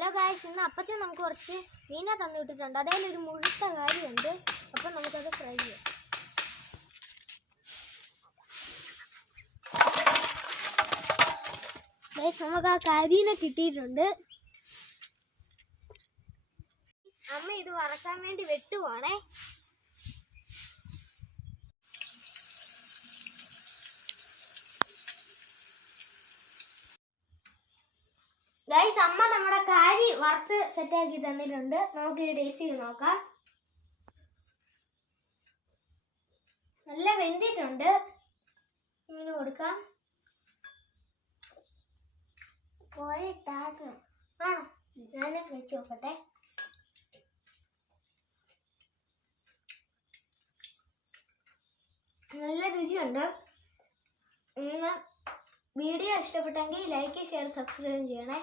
Hello guys, ഇന്ന് അപ്പച്ചൻ നമുക്ക് കുറച്ച് മീനെ തന്നിട്ടിട്ടുണ്ട്. അതിലൊരു മുഴുത്ത കാര്യമുണ്ട്. അപ്പം നമുക്കത് ഫ്രൈ ചെയ്യാം. ഗായ്സ്, നമുക്ക് ആ കരിനെ കിട്ടിയിട്ടുണ്ട്. അമ്മ ഇത് വറക്കാൻ വേണ്ടി വെട്ടുവാണേ. ഗൈസ്, അമ്മ നമ്മുടെ കാരി വറുത്ത് സെറ്റാക്കി തന്നിട്ടുണ്ട്. നമുക്ക് ഈ ടേസ്റ്റ് ചെയ്ത് നോക്കാം. നല്ല വെന്തിട്ടുണ്ട്. ഇങ്ങനെ കൊടുക്കാം. ആണോ? ഞാൻ കഴിച്ചു നോക്കട്ടെ. നല്ല രുചിയുണ്ട്. വീഡിയോ ഇഷ്ടപ്പെട്ടെങ്കിൽ ലൈക്ക്, ഷെയർ, സബ്സ്ക്രൈബ് ചെയ്യണേ.